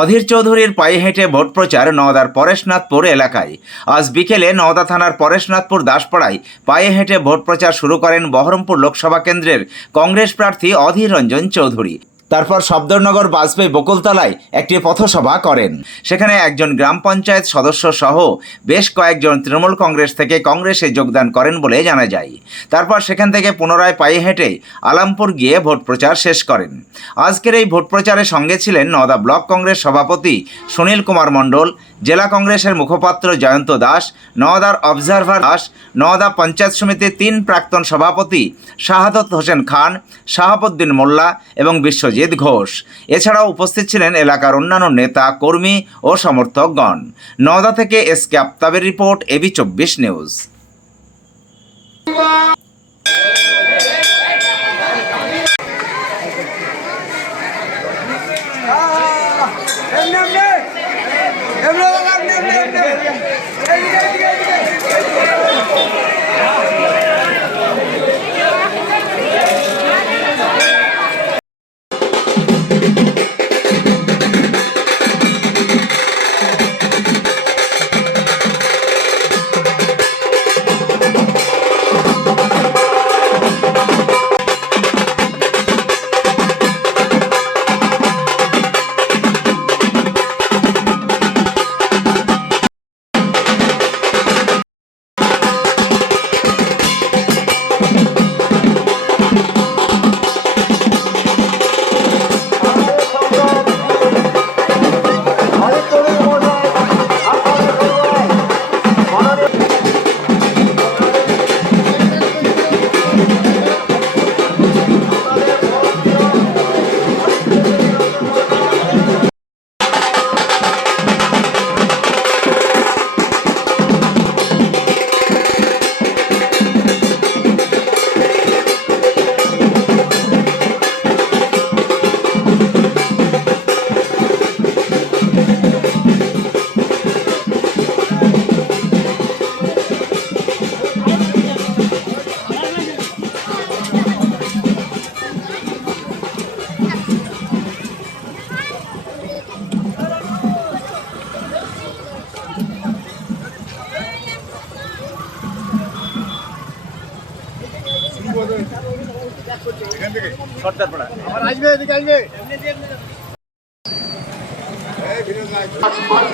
অধীর চৌধুরীর পায়ে হেঁটে ভোট প্রচার নওদার পরেশনাথপুর এলাকায়। আজ বিকেলে নওদা থানার পরেশনাথপুর দাসপাড়ায় পায়ে হেঁটে ভোট প্রচার শুরু করেন বহরমপুর লোকসভা কেন্দ্রের কংগ্রেস প্রার্থী অধীর রঞ্জন চৌধুরী। তারপর শব্দনগর বাজপেয়ী বকুলতলায় একটি পথসভা করেন। সেখানে একজন গ্রাম পঞ্চায়েত সদস্য সহ বেশ কয়েকজন তৃণমূল কংগ্রেস থেকে কংগ্রেসে যোগদান করেন বলে জানা যায়। তারপর সেখান থেকে পুনরায় পায়ে হেঁটে আলামপুর গিয়ে ভোট প্রচার শেষ করেন। আজকের এই ভোট প্রচারের সঙ্গে ছিলেন নওদা ব্লক কংগ্রেস সভাপতি সুনীল কুমার মণ্ডল, জেলা কংগ্রেসের মুখপাত্র জয়ন্ত দাস, নওদার অবজারভার দাস, নওদা পঞ্চায়েত সমিতির তিন প্রাক্তন সভাপতি শাহাদত হোসেন খান, শাহাবুদ্দিন মোল্লা এবং বিশ্বজিৎ ঘোষ। এছাড়াও উপস্থিত ছিলেন এলাকার অন্যান্য নেতা, কর্মী ও সমর্থকগণ। নওদা থেকে এস কে আফতাবের রিপোর্ট এবি চব্বিশ নিউজ।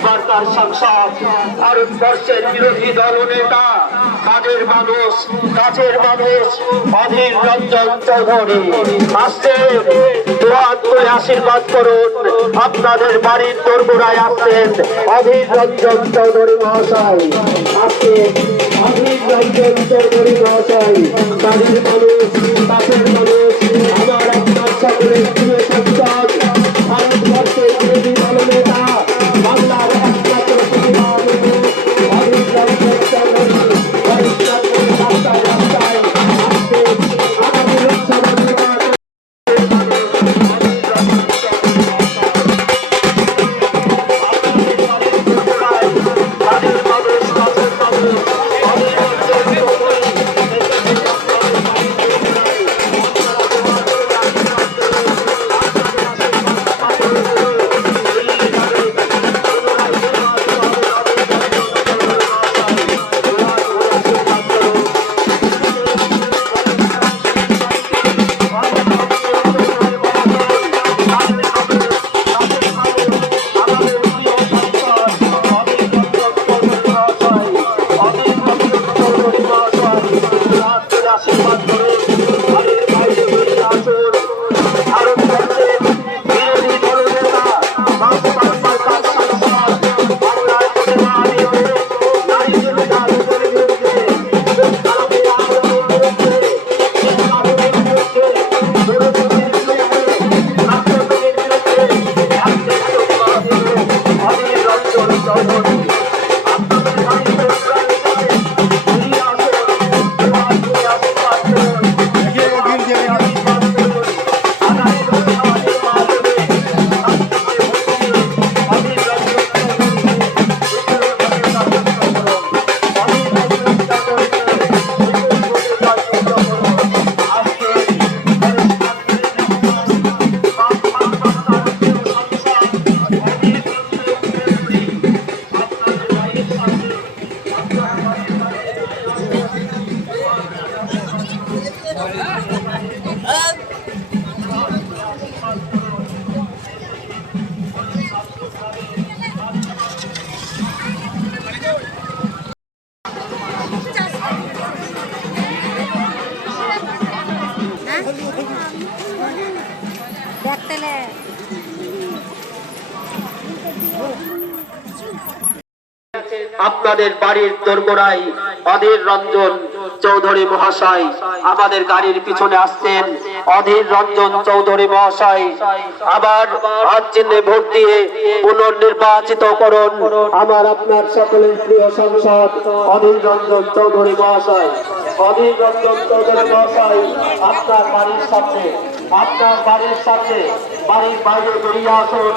সরকার সংসদ ভারতবর্ষের বিরোধী দল নেতা কাজের মানুষ কাজের মানুষ, অধীর রঞ্জন চৌধুরী। আসছে আশীর্বাদ করুন। আপনাদের বাড়ির তরমুরায় আসছেন, অধীর রঞ্জন চৌধুরী মহাশয়। আসছেন, অধীর রঞ্জন চৌধুরী মহাশয়। কাজের মানুষ আপনাদের বাড়ির দোরগোড়ায় অধীর রঞ্জন চৌধুরী মহাশয় আমাদের গাড়ির পিছনে আসছেন। অধীর রঞ্জন চৌধুরী মহাশয়, আবার হাত চিহ্নে ভোট দিয়ে পুনর্নির্বাচিত করুন। আমার আপনার সকলের প্রিয় সংসদ, অধীর রঞ্জন চৌধুরী মহাশয়। অধীর রঞ্জন চৌধুরী মহাশয়, আপনার বাড়ির সামনে, আপনার বাড়ির সামনে বাড়ির বাইরে বেরিয়ে আসুন।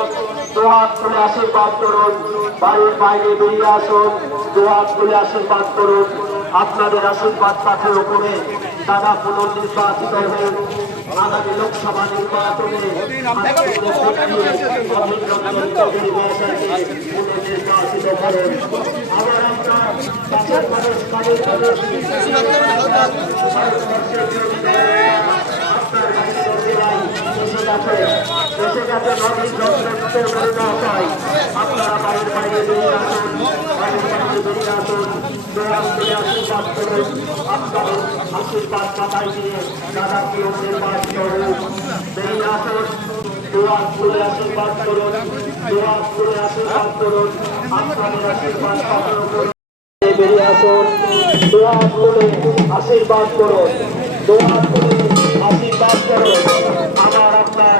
দুহাত তুলে আশীর্বাদ করুন। বাড়ির বাইরে বেরিয়ে আসুন। দুহাত তুলে আশীর্বাদ করুন। আপনাদের আশীর্বাদ পাঠের উপরে দাদা পুনর্নির্বাচিত হয়ে আগামী লোকসভা নির্বাচনে পুনর্নির্বাচিত করেন আবার আমরা আপনারা বাড়ির বাইরে বেরিয়ে আসুন আশীর্বাদ করুন। আশীর্বাদ মাথায় দিয়ে করে আশীর্বাদ করুন আশীর্বাদ করুন করুন বেরিয়ে আশীর্বাদ করুন দোয়া করে আশীর্বাদ করুন। আমার আপনার